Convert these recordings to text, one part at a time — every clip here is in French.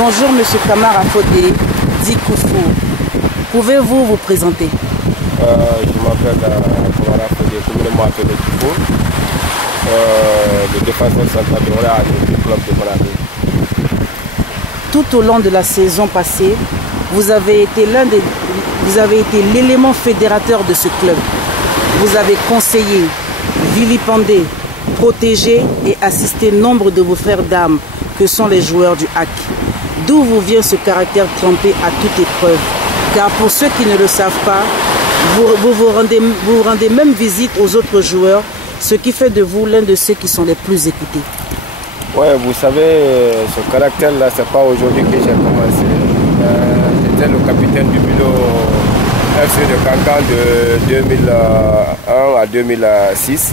Bonjour Monsieur Kamara Fodé, dit Koufou. Pouvez-vous vous présenter? Je m'appelle Kamara Fodé, communément appelé Koufou, le défenseur central de Montréal du club de Monaco. Tout au long de la saison passée, vous avez été l'élément fédérateur de ce club. Vous avez conseillé, vilipendé, protégé et assisté nombre de vos frères d'armes que sont les joueurs du HAC. D'où vous vient ce caractère trempé à toute épreuve? Car pour ceux qui ne le savent pas, vous rendez même visite aux autres joueurs, ce qui fait de vous l'un de ceux qui sont les plus écoutés. Ouais, vous savez, ce caractère-là, c'est pas aujourd'hui que j'ai commencé. J'étais le capitaine du bureau FC de Cancan de 2001 à 2006.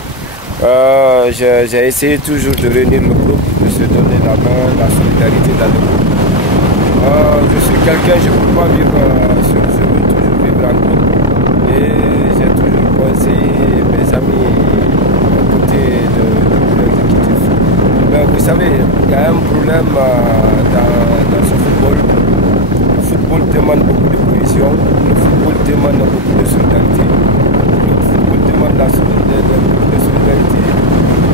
J'ai essayé toujours de réunir le groupe, de se donner la main, la solidarité dans le groupe. Je suis quelqu'un, je ne peux pas vivre seul, je veux toujours vivre en groupe. Et j'ai toujours conseillé mes amis à côté de l'exécutif. Mais vous savez, il y a un problème dans ce football. Le football demande beaucoup de cohésion, le football demande beaucoup de solidarité, le football demande beaucoup de solidarité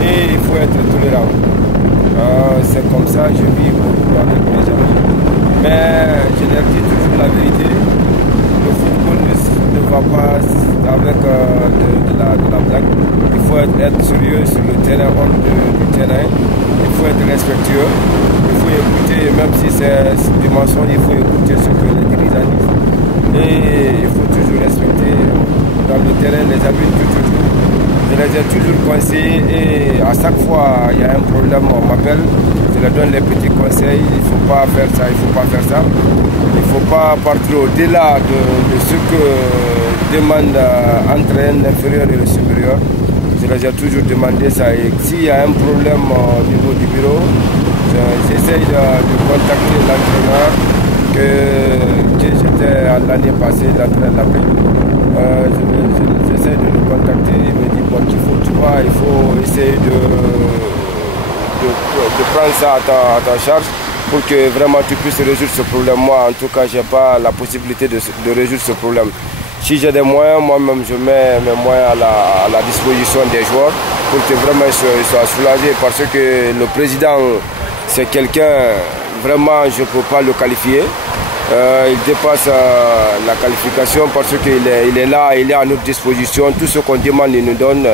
et il faut être tolérant. C'est comme ça que je vis beaucoup avec mes amis. Mais je leur dis toujours la vérité, le football ne va pas avec de la blague. Il faut être sérieux sur le terrain, hors du terrain. Il faut être respectueux. Il faut écouter, même si c'est des mensonges, il faut écouter ce que les dirigeants disent. Et il faut toujours respecter dans le terrain les arbitres toujours. Je les ai toujours conseillés et à chaque fois il y a un problème, on m'appelle. Je leur donne les petits conseils, il ne faut pas faire ça, il ne faut pas faire ça. Il ne faut pas partir au-delà de ce que demande entre un inférieur et le supérieur. Je leur ai toujours demandé ça. Et s'il y a un problème au niveau du bureau, j'essaye de contacter l'entraîneur que j'étais l'année passée, l'entraîneur l'appel. J'essaie de le contacter, il me dit bon, il faut essayer de prendre ça à ta charge pour que vraiment tu puisses résoudre ce problème. Moi, en tout cas, je n'ai pas la possibilité de résoudre ce problème. Si j'ai des moyens, moi-même, je mets mes moyens à la disposition des joueurs pour que vraiment ils soient soulagés parce que le président, c'est quelqu'un, vraiment, je ne peux pas le qualifier. Il dépasse la qualification parce qu'il est là, il est à notre disposition. Tout ce qu'on demande, il nous donne.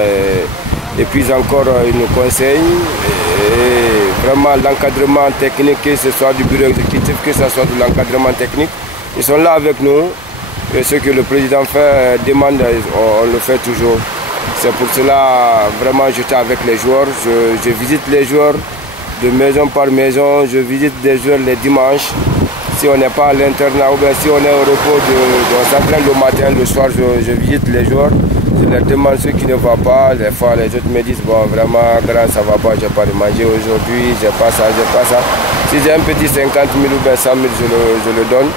Et puis encore, il nous conseille. Et vraiment, l'encadrement technique, que ce soit du bureau exécutif, que ce soit de l'encadrement technique, ils sont là avec nous. Et ce que le président fait, demande, on le fait toujours. C'est pour cela, vraiment, j'étais avec les joueurs. Je visite les joueurs de maison par maison. Je visite des joueurs les dimanches. Si on n'est pas à l'internat ou bien si on est au repos, on s'entraîne le matin, le soir, je visite les joueurs. Je leur demande ce qui ne va pas. Des fois, les autres me disent, bon, vraiment, grand, ça ne va pas, je n'ai pas de manger aujourd'hui, je n'ai pas ça, je n'ai pas ça. Si j'ai un petit 50 000 ou bien 100 000, je le donne.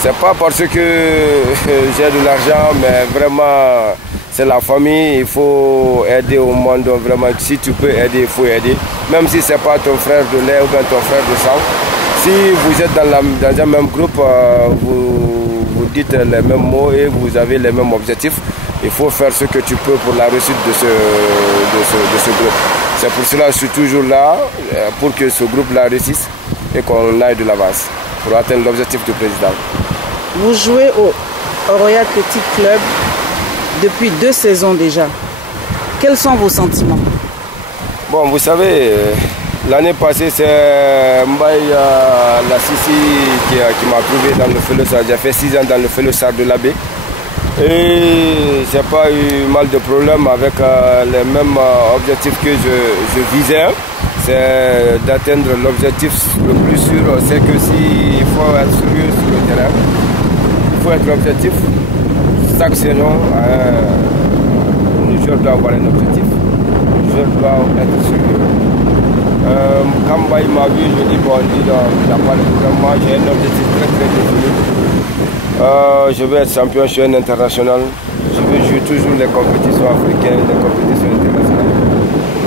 Ce n'est pas parce que j'ai de l'argent, mais vraiment, c'est la famille, il faut aider au monde. Donc vraiment, si tu peux aider, il faut aider. Même si ce n'est pas ton frère de lait ou bien ton frère de sang. Si vous êtes dans un même groupe, vous dites les mêmes mots et vous avez les mêmes objectifs, il faut faire ce que tu peux pour la réussite de ce groupe. C'est pour cela que je suis toujours là, pour que ce groupe-là réussisse et qu'on aille de l'avance pour atteindre l'objectif du président. Vous jouez au Royal Athletic Club depuis 2 saisons déjà. Quels sont vos sentiments? Bon, vous savez, l'année passée, c'est Mbaye Lassisi qui m'a trouvé dans le Félosar. J'ai fait 6 ans dans le Félosar de l'abbé. Et je n'ai pas eu mal de problèmes avec les mêmes objectifs que je visais. C'est d'atteindre l'objectif le plus sûr. C'est que s'il faut être sérieux sur le terrain, il faut être objectif. Chaque saison, le joueur doit avoir un objectif. Le joueur doit être sérieux. Quand Mbaye m'a vu, je dis bon, il n'y a pas de problème. Moi, j'ai un objectif très défini. Je veux être champion, je suis un international. Je veux jouer toujours les compétitions africaines, les compétitions internationales.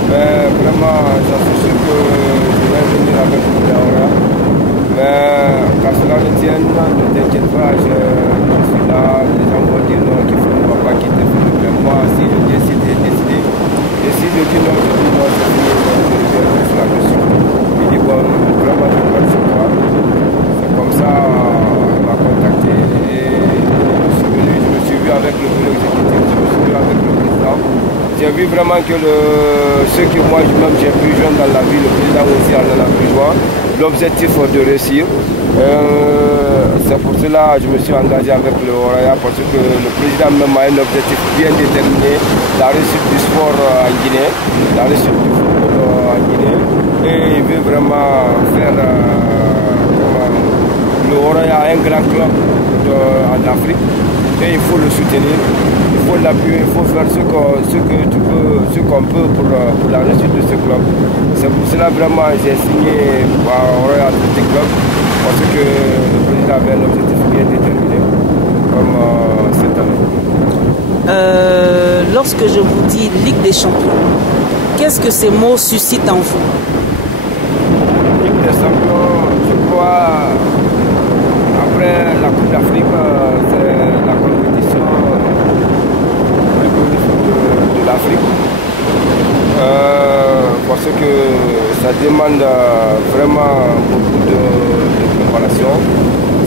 Mais vraiment, j'en suis sûr que je vais venir avec le Daora. Mais vraiment que ceux que moi-même j'ai pu joindre dans la vie, le président aussi en a pu joindre, l'objectif de réussir. C'est pour cela que je me suis engagé avec le Oraya parce que le président même a un objectif bien déterminé, la réussite du sport en Guinée, la réussite du football en Guinée. Et il veut vraiment faire le Oraya un grand club en Afrique. Et il faut le soutenir, il faut l'appuyer, il faut faire ce qu'on peut pour la réussite de ce club. C'est pour cela vraiment j'ai signé par Oraya Athletic Club parce que le président avait un objectif bien déterminé comme cette année. Lorsque je vous dis Ligue des Champions, qu'est-ce que ces mots suscitent en vous? Ligue des Champions, je crois, après la Coupe d'Afrique, c'est la compétition de l'Afrique. Parce que ça demande vraiment beaucoup de préparation.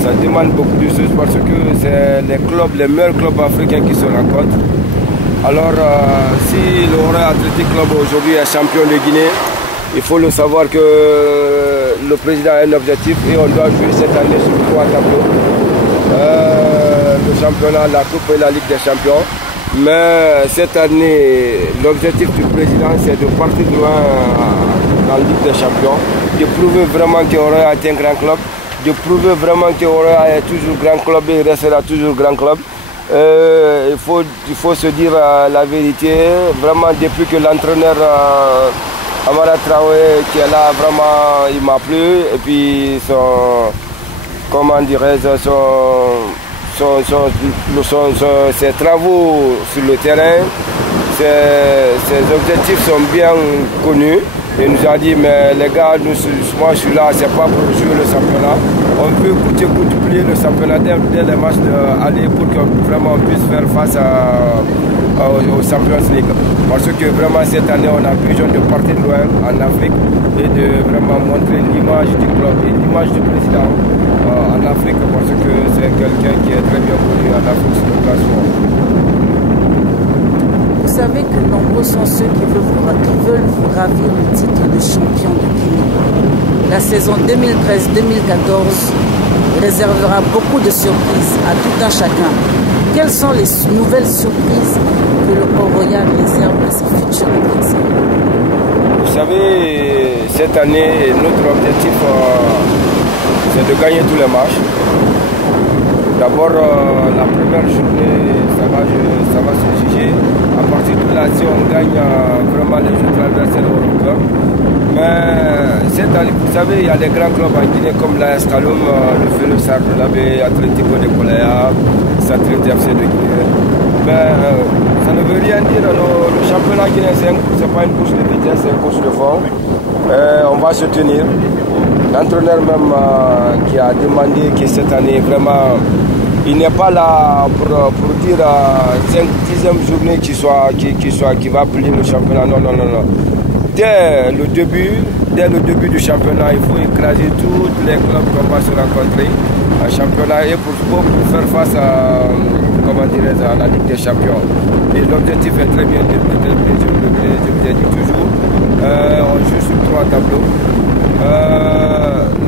Ça demande beaucoup de choses parce que c'est les meilleurs clubs africains qui se rencontrent. Alors, si le Oraya Athletic Club aujourd'hui est champion de Guinée, il faut le savoir que le président a un objectif et on doit jouer cette année sur 3 tableaux. Le championnat, la Coupe et la Ligue des Champions. Mais cette année, l'objectif du président, c'est de partir loin en Ligue des Champions, de prouver vraiment qu'Oraya est un grand club, de prouver vraiment qu'Oraya est toujours grand club et restera toujours grand club. Il faut se dire la vérité, vraiment depuis que l'entraîneur Amara Traoré qui est là, vraiment il m'a plu, et puis ses travaux sur le terrain, ses objectifs sont bien connus. Il nous a dit, mais les gars, moi je suis là, c'est pas pour jouer le championnat. On peut coûter plier le championnat dès les matchs d'aller pour que vraiment on puisse faire face au Champions League. Parce que vraiment cette année on a besoin de partir loin en Afrique et de vraiment montrer l'image du club et l'image du président en Afrique parce que c'est quelqu'un qui est très bien connu en Afrique sur le plan sport. Vous savez que nombreux sont ceux qui veulent vous ravir le titre de champion de Guinée. La saison 2013-2014 réservera beaucoup de surprises à tout un chacun. Quelles sont les nouvelles surprises que le Port-Royal réserve à ses futurs adversaires? Vous savez, cette année, notre objectif, c'est de gagner tous les matchs. D'abord, la première journée, ça va se juger. À partir de là, si on gagne vraiment les autres adversaires européens. Mais cette année, vous savez, il y a des grands clubs en Guinée comme l'AS Kaloum, le Felo Sardolabé, Atlético de Colea, Satellite FC de Guinée. Mais ça ne veut rien dire. Le championnat guinéen, ce n'est pas une course de vitesse, c'est une course de fond. On va se tenir. L'entraîneur même qui a demandé que cette année, vraiment, il n'est pas là pour dire 5e journée qui va plier le championnat. Non. Dès le début du championnat, il faut écraser tous les clubs qu'on va se rencontrer en championnat et pour faire face à la Ligue des Champions. Et l'objectif est très bien déterminé, je vous l'ai dit toujours. On joue sur 3 tableaux.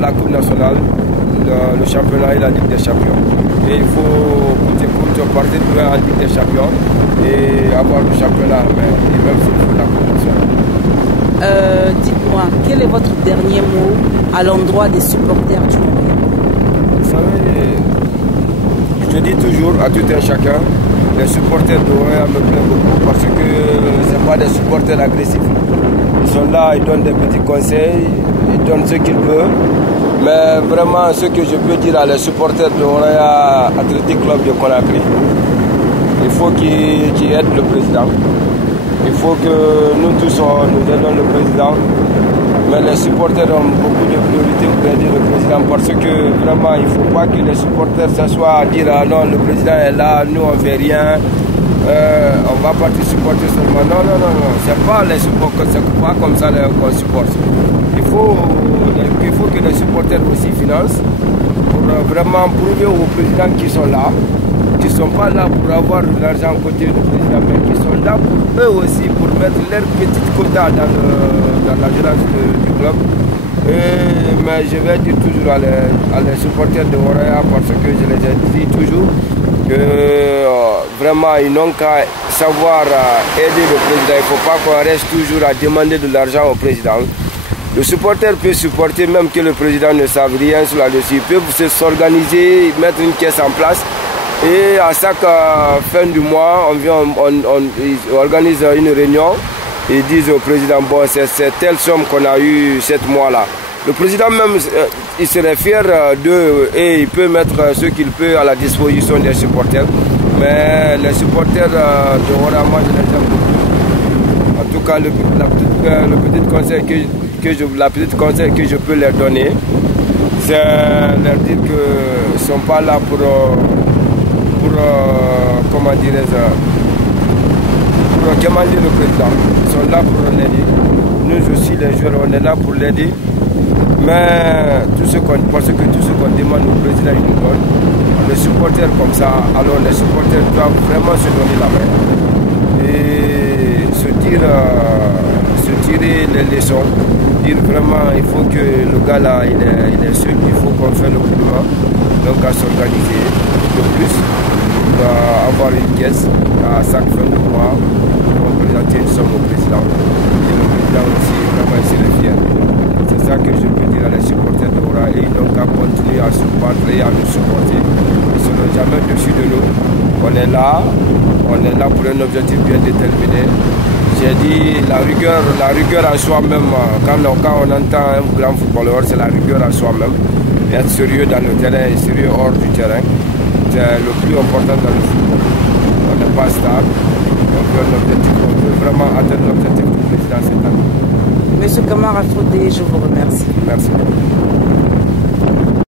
La Coupe nationale, le championnat et la Ligue des Champions. Et il faut partir de loin en Ligue des Champions et avoir le championnat, et même si il faut la Coupe nationale. Dites-moi, quel est votre dernier mot à l'endroit des supporters du Montréal? Vous savez, je dis toujours à tout un chacun, les supporters de Montréal me plaisent beaucoup parce que ce ne sont pas des supporters agressifs. Ils sont là, ils donnent des petits conseils, ils donnent ce qu'ils veulent. Mais vraiment, ce que je peux dire à les supporters de Oraya Athletic Club de Conakry, il faut qu'ils aident le président. Il faut que nous tous nous aidons le président. Mais les supporters ont beaucoup de priorités pour aider le président parce que vraiment, il ne faut pas que les supporters s'assoient à dire ah non, le président est là, nous on ne fait rien. On va partir supporter seulement. Non. C'est pas les supporters, c'est pas comme ça qu'on supporte. Il faut que les supporters aussi financent pour vraiment prouver aux présidents qui sont là qui ne sont pas là pour avoir de l'argent côté du président, mais qui sont là pour eux aussi, pour mettre leur petite quota dans la gérance du club. Mais je vais dire toujours à les supporters de Horaya, parce que je les ai dit toujours que vraiment ils n'ont qu'à savoir aider le président. Il ne faut pas qu'on reste toujours à demander de l'argent au président. Le supporter peut supporter même que le président ne sache rien sur la dossier. Il peut s'organiser, mettre une caisse en place et à chaque fin du mois, on organise une réunion et disent au président, bon, c'est telle somme qu'on a eu cette mois-là. Le président même, il serait fier d'eux et il peut mettre ce qu'il peut à la disposition des supporters. Mais les supporters de Horama, je les aime beaucoup. En tout cas, le petit conseil que je peux leur donner, c'est leur dire qu'ils ne sont pas là pour comment dirais-je, pour demander le président. Ils sont là pour l'aider. Nous aussi, les joueurs, on est là pour l'aider. Mais parce que tout ce qu'on demande au président, il nous donne. Les supporters comme ça, alors les supporters doivent vraiment se donner la main et se tirer les leçons, dire vraiment il faut que le gars là il est sûr qu'il faut qu'on fasse le mouvement, donc à s'organiser de plus, avoir une caisse à chaque fin de mois pour présenter une somme au président et le président aussi vraiment il serait fier. C'est ça que je peux dire à les supporters de Hora et donc à continuer à se battre et à nous supporter. Ils ne seront jamais dessus de nous. On est là pour un objectif bien déterminé. J'ai dit la rigueur en soi-même, quand on entend un grand footballeur, c'est la rigueur en soi-même. Être sérieux dans le terrain et sérieux hors du terrain, c'est le plus important dans le football. On n'est pas stable, on veut vraiment atteindre l'objectif du président cette année. Monsieur Kamara Frodé, je vous remercie. Merci.